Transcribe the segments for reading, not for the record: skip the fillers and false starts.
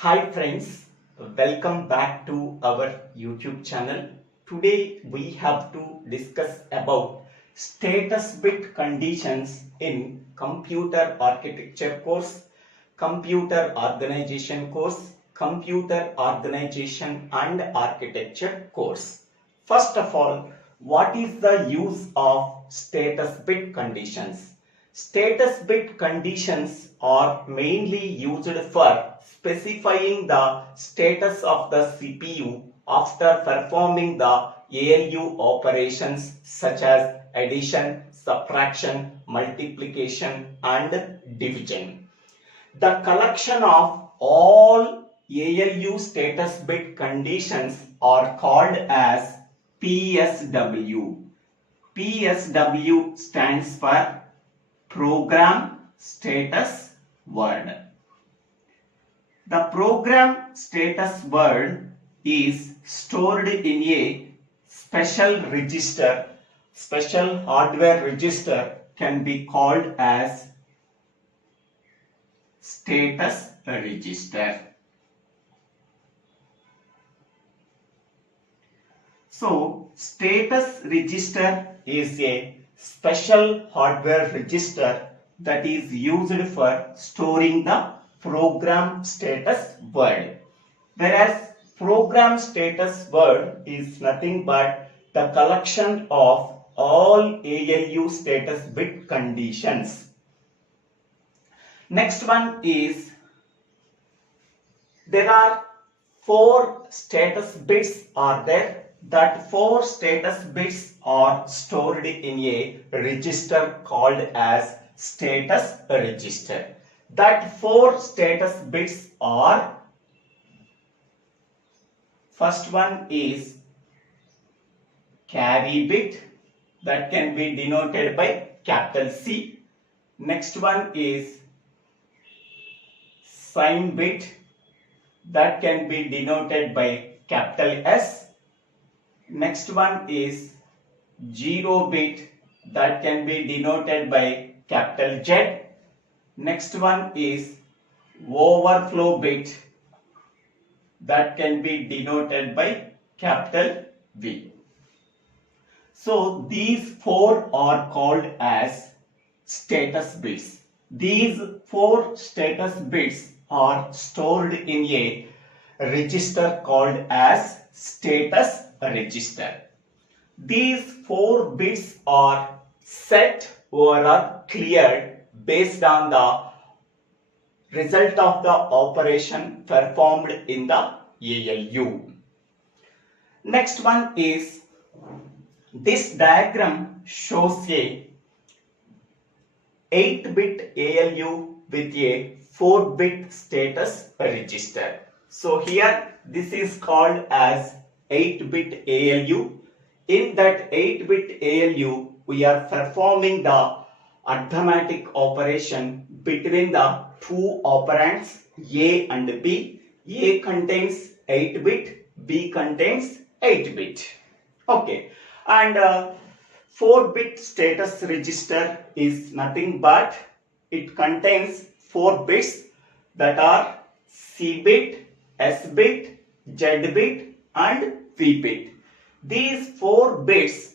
Hi friends, welcome back to our YouTube channel. Today we have to discuss about status bit conditions in computer architecture course, computer organization course, computer organization and architecture course. First of all, what is the use of status bit conditions? Status bit conditions are mainly used for specifying the status of the CPU after performing the ALU operations such as addition, subtraction, multiplication and division. The collection of all ALU status bit conditions are called as PSW. PSW stands for Program Status Word. The program status word is stored in a special register. Special hardware register can be called as status register. So, status register is a special hardware register that is used for storing the program status word. Whereas program status word is nothing but the collection of all ALU status bit conditions. Next one is there are 4 status bits are there. That 4 status bits are stored in a register called as status register. That 4 status bits are, first one is carry bit, that can be denoted by capital C. Next one is sign bit, that can be denoted by capital S. Next one is 0 bit, that can be denoted by capital Z. Next one is overflow bit, that can be denoted by capital V. So these 4 are called as status bits. These 4 status bits are stored in a register called as status register. These 4 bits are set or are cleared based on the result of the operation performed in the ALU. Next one is, this diagram shows a 8-bit ALU with a 4-bit status register. So here this is called as 8-bit ALU. In that 8-bit ALU, we are performing the arithmetic operation between the 2 operands A and B. A contains 8-bit, B contains 8-bit. Okay, and 4-bit status register is nothing but it contains 4 bits that are C bit, S bit, Z bit and V bit. These 4 bits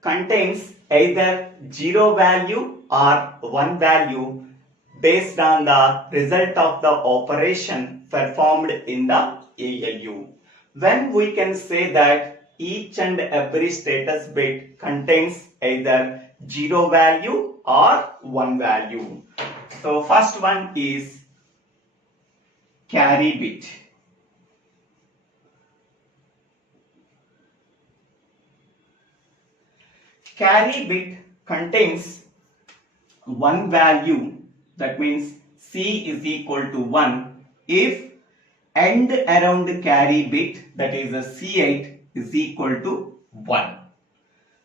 contains either 0 value or 1 value based on the result of the operation performed in the ALU. When we can say that each and every status bit contains either 0 value or 1 value. So first one is carry bit. Carry bit contains 1 value, that means C is equal to 1 if end around carry bit, that is a C8 is equal to 1.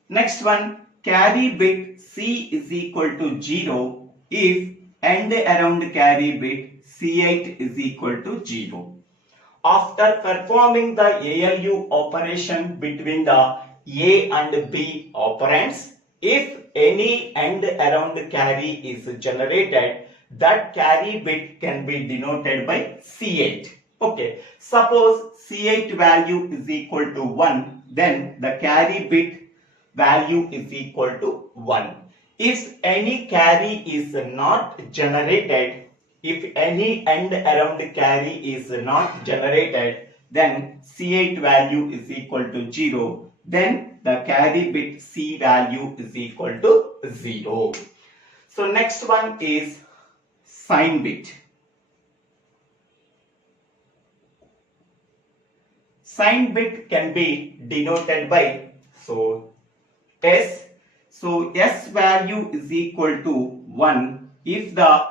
Next one, carry bit C is equal to 0 if end around carry bit C8 is equal to 0. After performing the ALU operation between the A and B operands, if any end around carry is generated, that carry bit can be denoted by C8. Okay, suppose C8 value is equal to 1, then the carry bit value is equal to 1. If any carry is not generated, if any end around carry is not generated, then C8 value is equal to 0. Then the carry bit C value is equal to 0. So next one is sign bit. Sign bit can be denoted by S. So S value is equal to 1 if the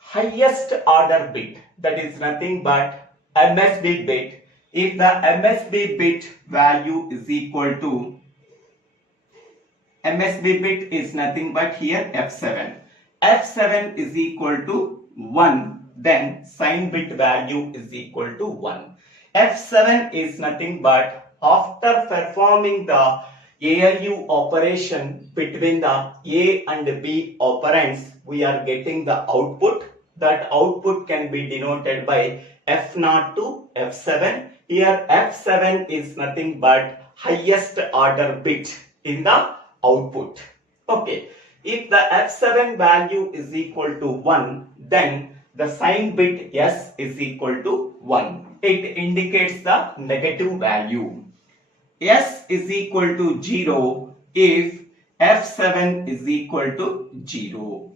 highest order bit, that is nothing but MSB bit, if the MSB bit value is equal to, MSB bit is nothing but here F7. F7 is equal to 1, then sign bit value is equal to 1. F7 is nothing but after performing the ALU operation between the A and B operands, we are getting the output. That output can be denoted by F0 to F7. Here F7 is nothing but highest order bit in the output. Okay, if the F7 value is equal to 1, then the sign bit S is equal to 1. It indicates the negative value. S is equal to 0 if F7 is equal to 0.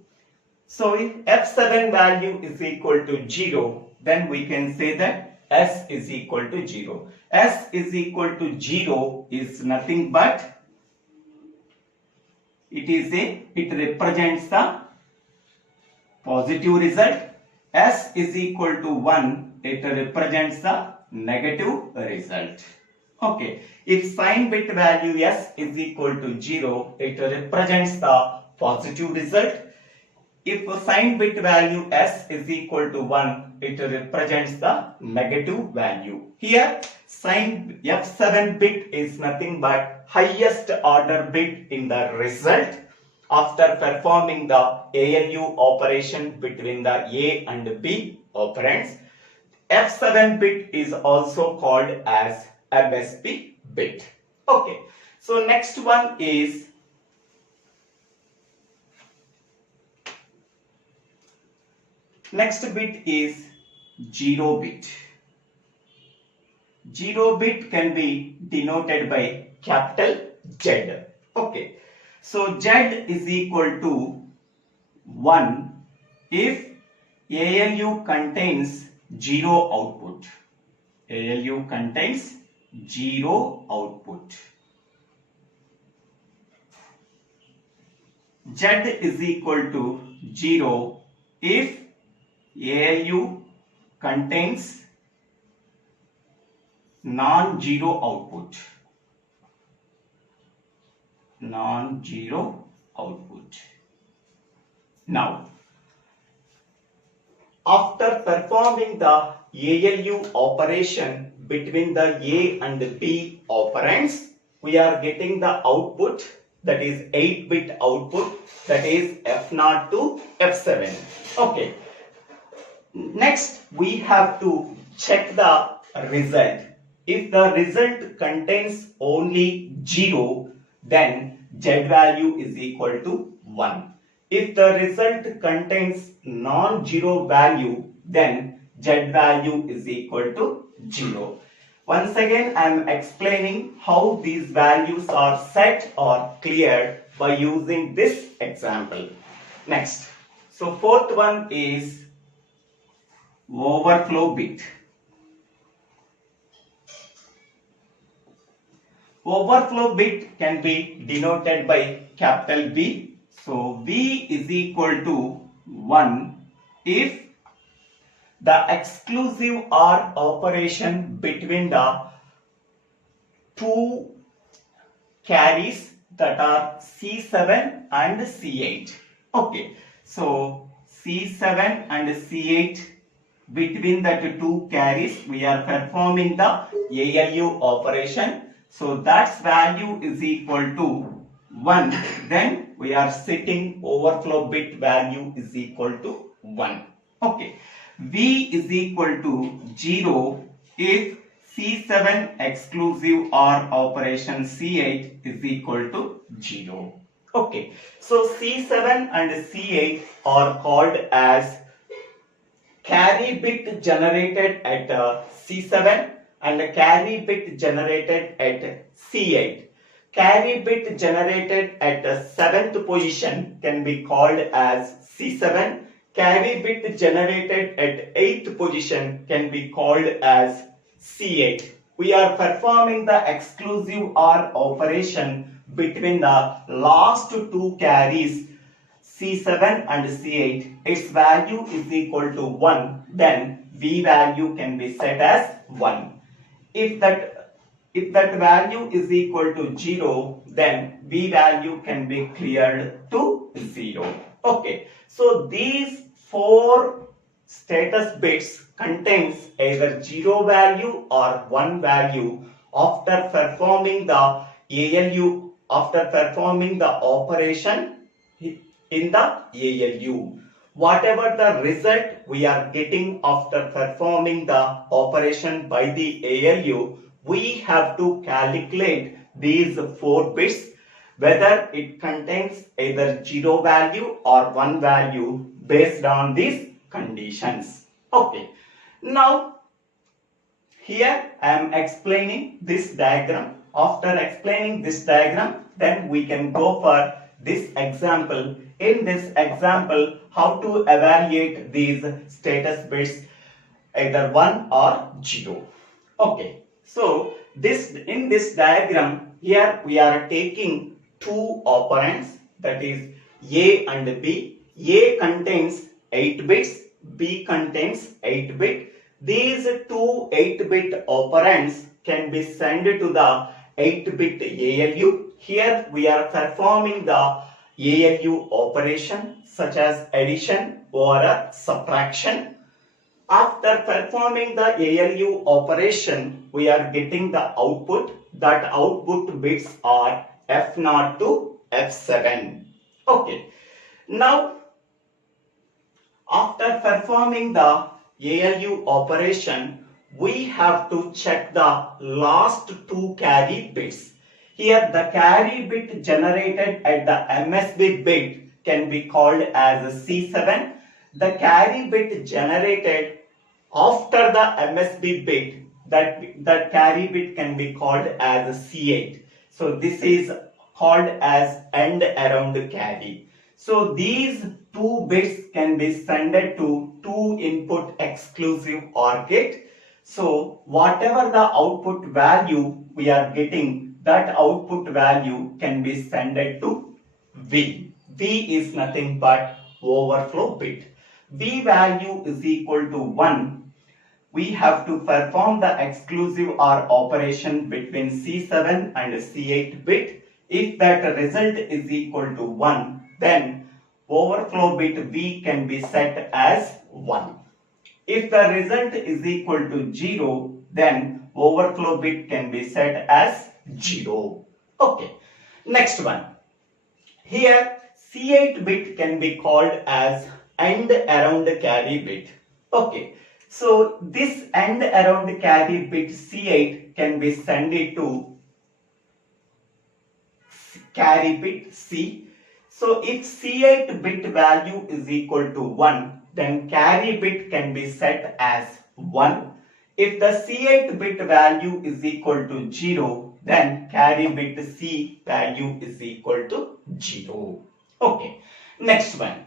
So if F7 value is equal to 0, then we can say that S is equal to 0. S is equal to 0 is nothing but it represents the positive result. S is equal to 1, it represents the negative result. Okay, if sign bit value S is equal to 0, it represents the positive result. If sign bit value S is equal to 1, it represents the negative value. Here, sign F7 bit is nothing but highest order bit in the result after performing the ALU operation between the A and B operands. F7 bit is also called as MSB bit. Okay, so next one is bit is 0 bit. 0 bit can be denoted by capital Z. Okay, so Z is equal to 1 if ALU contains 0 output. ALU contains 0 output. Z is equal to 0 if ALU contains non-zero output. Non-zero output. Now, after performing the ALU operation between the A and B operands, we are getting the output, that is 8-bit output, that is F0 to F7. Okay. Next, we have to check the result. If the result contains only 0, then Z value is equal to 1. If the result contains non-zero value, then Z value is equal to 0. Once again, I am explaining how these values are set or cleared by using this example. Next, so fourth one is overflow bit. Overflow bit can be denoted by capital B. So V is equal to 1 if the exclusive OR operation between the two carries, that are C7 and C8. Okay, so C7 and C8, between the two carries we are performing the ALU operation. So that value is equal to 1. Then then we are setting overflow bit value is equal to 1. Okay. V is equal to 0 if C7 exclusive OR operation C8 is equal to 0. Okay. So C7 and C8 are called as carry bit generated at C7 and carry bit generated at C8. Carry bit generated at the 7th position can be called as C7. Carry bit generated at 8th position can be called as C8. We are performing the exclusive OR operation between the last two carries C7 and C8. Its value is equal to 1. Then V value can be set as 1. If that value is equal to 0, then V value can be cleared to 0. Okay. So these 4 status bits contains either 0 value or 1 value after performing the ALU, after performing the operation in the ALU. Whatever the result we are getting after performing the operation by the ALU, we have to calculate these 4 bits whether it contains either 0 value or 1 value based on these conditions. Okay. Now, here I am explaining this diagram. After explaining this diagram, then we can go for this example. In this example, how to evaluate these status bits either 1 or 0. Okay. So, in this diagram, here we are taking 2 operands, that is A and B. A contains 8 bits, B contains 8 bit. These 2 8-bit operands can be sent to the 8-bit ALU. Here we are performing the ALU operation such as addition or subtraction. After performing the ALU operation, we are getting the output. That output bits are F0 to F7. Okay. Now, after performing the ALU operation, we have to check the last 2 carry bits. Here the carry bit generated at the MSB bit can be called as C7. The carry bit generated after the MSB bit, that carry bit can be called as C8. So this is called as end around carry. So these 2 bits can be sent to 2 input exclusive OR gate. So whatever the output value we are getting, that output value can be sent to V. V is nothing but overflow bit. V value is equal to 1. We have to perform the exclusive OR operation between C7 and C8 bit. If that result is equal to 1, then overflow bit V can be set as 1. If the result is equal to 0, then overflow bit can be set as 0. Okay. Next one. Here C8 bit can be called as end around carry bit. Okay. So this end around carry bit C8 can be sent to carry bit C. So if C8 bit value is equal to 1, then carry bit can be set as 1. If the C8 bit value is equal to 0, then carry bit C value is equal to 0. Okay. Next one.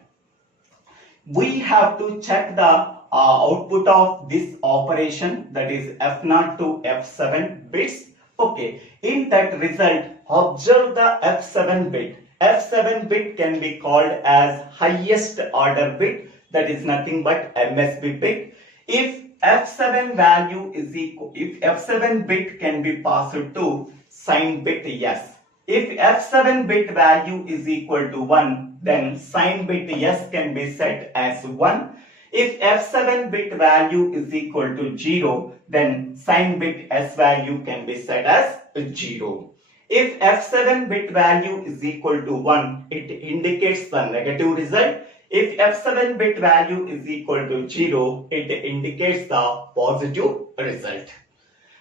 We have to check the output of this operation, that is F0 to F7 bits. Okay. In that result, observe the F7 bit. F7 bit can be called as highest order bit, that is nothing but MSB bit. If F7 value is equal, if F7 bit can be passed to sign bit yes. If F7 bit value is equal to 1, then sign bit yes can be set as 1. If F7 bit value is equal to 0, then sign bit S value can be set as 0. If F7 bit value is equal to 1, it indicates the negative result. If F7 bit value is equal to 0, it indicates the positive result.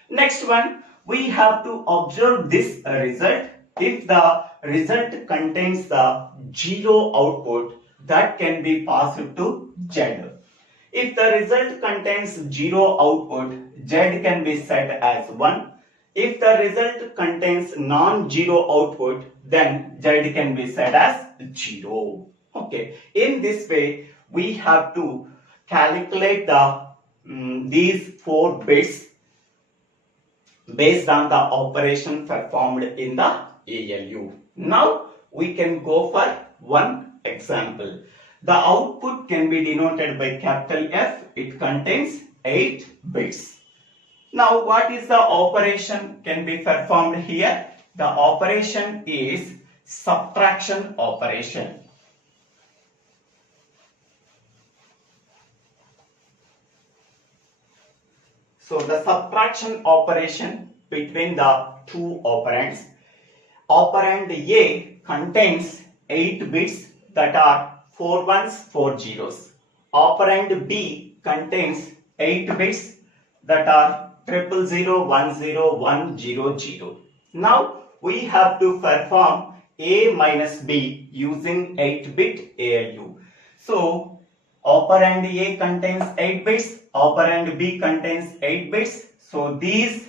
Next one, we have to observe this result. If the result contains the 0 output, that can be passed to Z. If the result contains 0 output, Z can be set as 1. If the result contains non-zero output, then Z can be set as 0. Okay. In this way, we have to calculate the these 4 bits based on the operation performed in the ALU. Now we can go for one example. The output can be denoted by capital F. It contains 8 bits. Now what is the operation can be performed here? The operation is subtraction operation. So the subtraction operation between the two operands. Operand A contains 8 bits that are 4 ones, 4 zeros. Operand B contains 8 bits that are 000, 10, 100. Now we have to perform A minus B using 8-bit ALU. So operand A contains 8 bits, operand B contains 8 bits. So these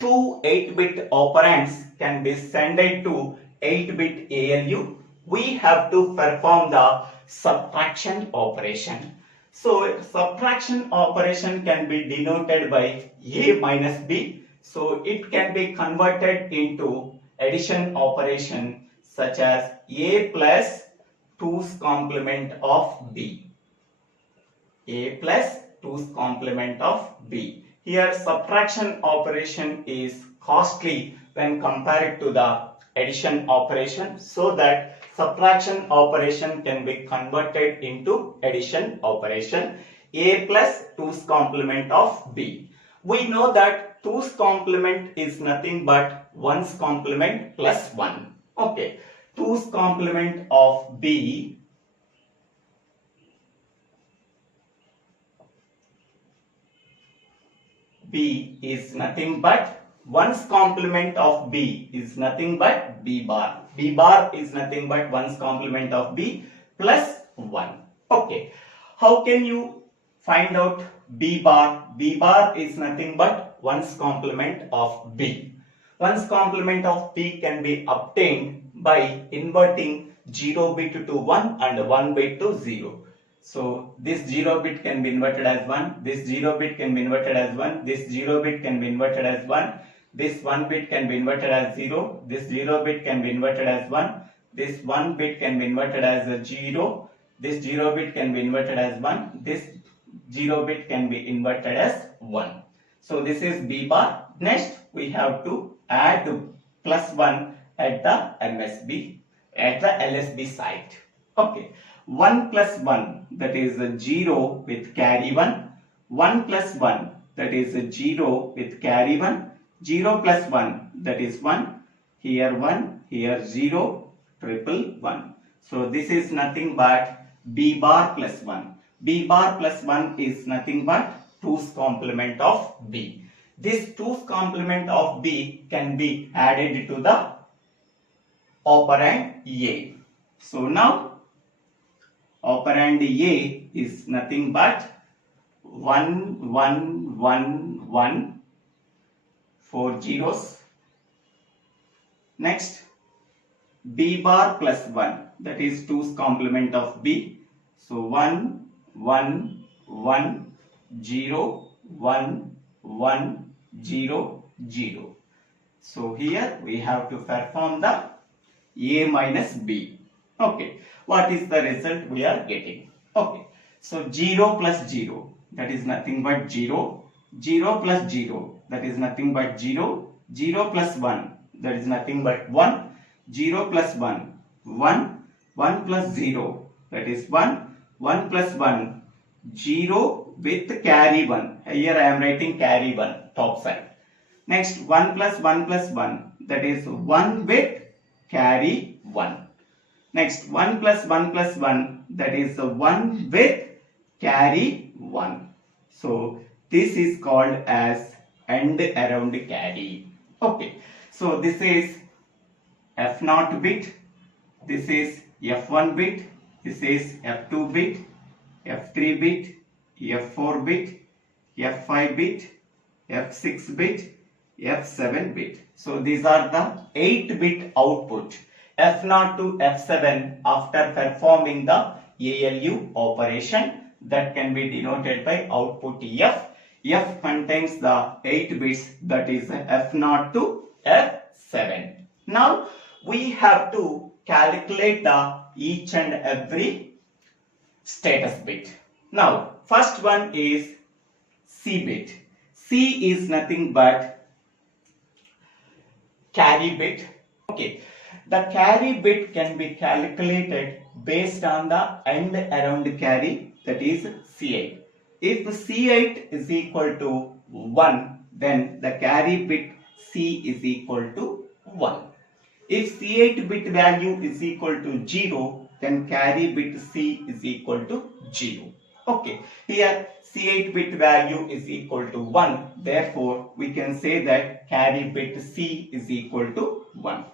two 8-bit operands can be sent to 8-bit ALU. We have to perform the subtraction operation. So subtraction operation can be denoted by A minus B. So it can be converted into addition operation such as A plus 2's complement of B. A plus 2's complement of B. Here subtraction operation is costly when compared to the addition operation, so that subtraction operation can be converted into addition operation. A plus 2's complement of B. We know that 2's complement is nothing but 1's complement plus 1. Okay. 2's complement of B is nothing but 1's complement of B is nothing but B bar. B bar is nothing but 1's complement of B plus 1. Okay. How can you find out B bar? B bar is nothing but 1's complement of B. 1's complement of B can be obtained by inverting 0 bit to 1 and 1 bit to 0. So this 0 bit can be inverted as 1, this 0 bit can be inverted as 1, this 0 bit can be inverted as 1, this 1 bit can be inverted as 0, this 0 bit can be inverted as 1, this 1 bit can be inverted as a 0, this 0 bit can be inverted as 1, this 0 bit can be inverted as 1. So this is B bar. Next we have to add plus 1 at the MSB, at the LSB side. Okay. 1 plus 1, that is a 0 with carry 1. 1 plus 1, that is a 0 with carry 1. 0 plus 1, that is 1. Here 1, here 0, triple 1. So this is nothing but B bar plus 1. B bar plus 1 is nothing but 2's complement of B. This 2's complement of B can be added to the operand A. So now operand A is nothing but 1, 1, 1, 1, 4 zeros. Next, B bar plus 1, that is 2's complement of B. So 1, 1, 1, 0, 1, 1, 0, 0. So here we have to perform the A minus B. Okay. What is the result we are getting? Okay. So 0 plus 0, that is nothing but 0. 0 plus 0, that is nothing but 0. 0 plus 1, that is nothing but 1. 0 plus 1, 1. 1 plus 0, that is 1. 1 plus 1, 0 with carry 1. Here I am writing carry 1 top side. Next 1 plus 1 plus 1, that is 1 with carry 1. Next 1 plus 1 plus 1, that is 1 with carry 1. So this is called as end around carry. Okay, so this is F0 bit, this is F1 bit, this is F2 bit, F3 bit, F4 bit, F5 bit, F6 bit, F7 bit. So these are the 8-bit output F0 to F7 after performing the ALU operation, that can be denoted by output F. F contains the 8 bits, that is F0 to F7. Now we have to calculate the each and every status bit. Now first one is C bit. C is nothing but carry bit. Okay, the carry bit can be calculated based on the end around carry, that is C8. If C8 is equal to 1, then the carry bit C is equal to 1. If C8 bit value is equal to 0, then carry bit C is equal to 0. Okay, here C8 bit value is equal to 1. Therefore, we can say that carry bit C is equal to 1.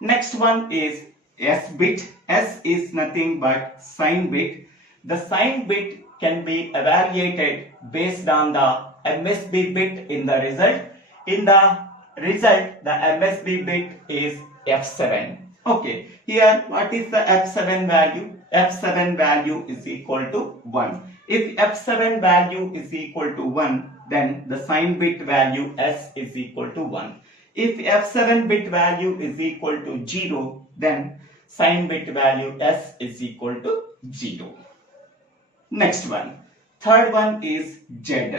Next one is S bit. S is nothing but sign bit. The sign bit can be evaluated based on the MSB bit in the result. In the result, the MSB bit is F7. Okay, here what is the F7 value? F7 value is equal to 1. If F7 value is equal to 1, then the sign bit value S is equal to 1. If F7 bit value is equal to 0, then sign bit value S is equal to 0. Next one. Third one is Z.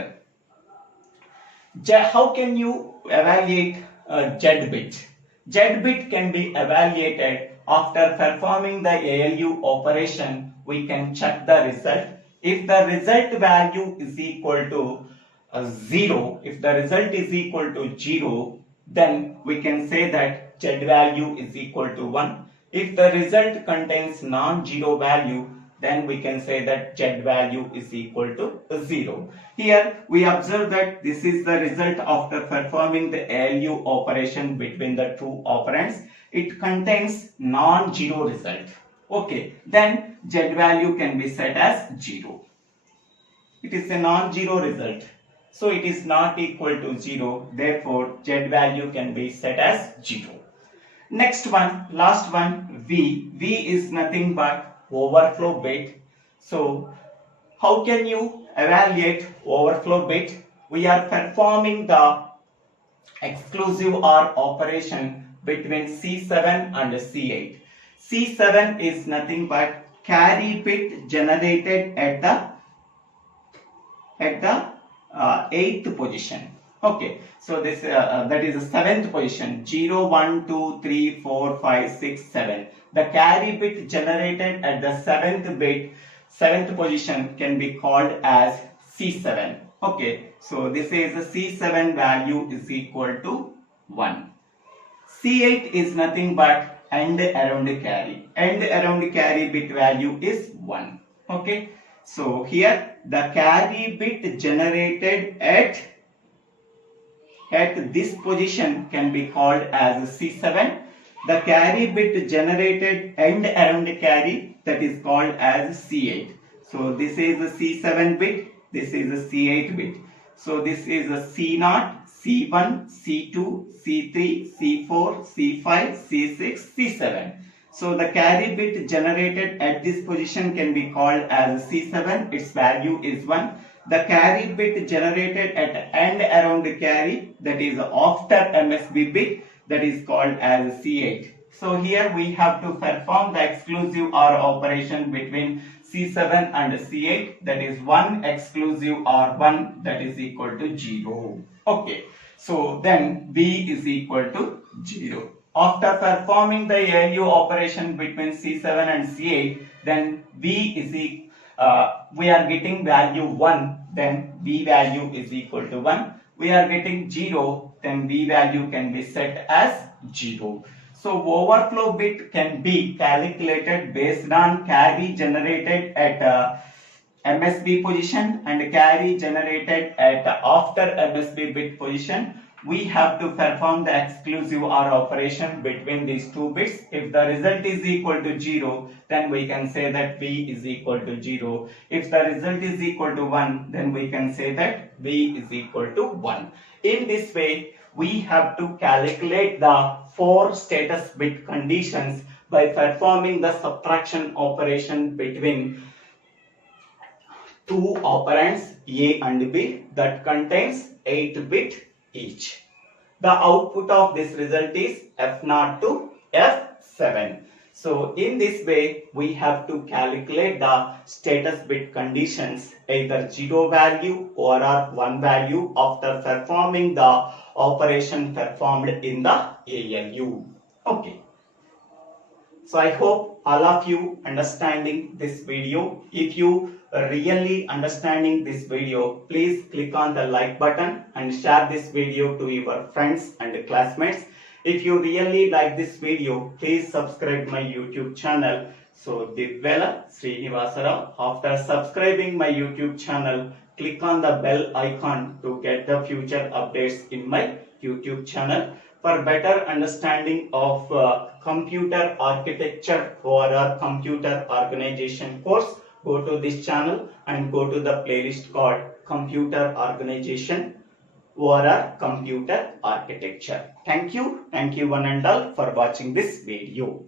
How can you evaluate Z bit? Z bit can be evaluated after performing the ALU operation. We can check the result. If the result value is equal to 0, if the result is equal to 0, then we can say that Z value is equal to 1. If the result contains non-zero value, then we can say that Z value is equal to 0. Here we observe that this is the result after performing the ALU operation between the two operands. It contains non-zero result. Okay, then Z value can be set as 0. It is a non-zero result, so it is not equal to 0. Therefore, Z value can be set as 0. Next one, last one, V. V is nothing but overflow bit. So how can you evaluate overflow bit? We are performing the exclusive OR operation between C7 and C8. C7 is nothing but carry bit generated at the 8th position. Okay, so this that is the 7th position, 0, 1, 2, 3, 4, 5, 6, 7. The carry bit generated at the 7th position can be called as C7. Okay, so this is the C7 value is equal to 1. C8 is nothing but end around carry. End around carry bit value is 1. Okay, so here the carry bit generated at this position can be called as C7. The carry bit generated end around carry, that is called as C8. So this is the C7 bit, this is the C8 bit. So this is a C0, C1, C2, C3, C4, C5, C6, C7. So the carry bit generated at this position can be called as C7. Its value is 1. The carry bit generated at end around the carry, that is after MSB bit, that is called as C8. So here we have to perform the exclusive OR operation between C7 and C8, that is 1 exclusive OR 1, that is equal to 0. Okay, so then B is equal to 0. After performing the ALU operation between C7 and C8, then B is we are getting value 1, then B value is equal to 1. We are getting 0, then B value can be set as 0. So overflow bit can be calculated based on carry generated at MSB position and carry generated at after MSB bit position. We have to perform the exclusive OR operation between these two bits. If the result is equal to 0, then we can say that B is equal to 0. If the result is equal to 1, then we can say that B is equal to 1. In this way, we have to calculate the 4 status bit conditions by performing the subtraction operation between two operands A and B that contains 8 bit each. The output of this result is F0 to F7. So in this way, we have to calculate the status bit conditions, either 0 value or 1 value after performing the operation performed in the ALU. Okay. So I hope all of you understanding this video. If you really understanding this video, please click on the like button and share this video to your friends and classmates. If you really like this video, please subscribe my YouTube channel. So Divvela Srinivasarao. After subscribing my YouTube channel, click on the bell icon to get the future updates in my YouTube channel. For better understanding of computer architecture or computer organization course, go to this channel and go to the playlist called Computer Organization or Computer Architecture. Thank you one and all for watching this video.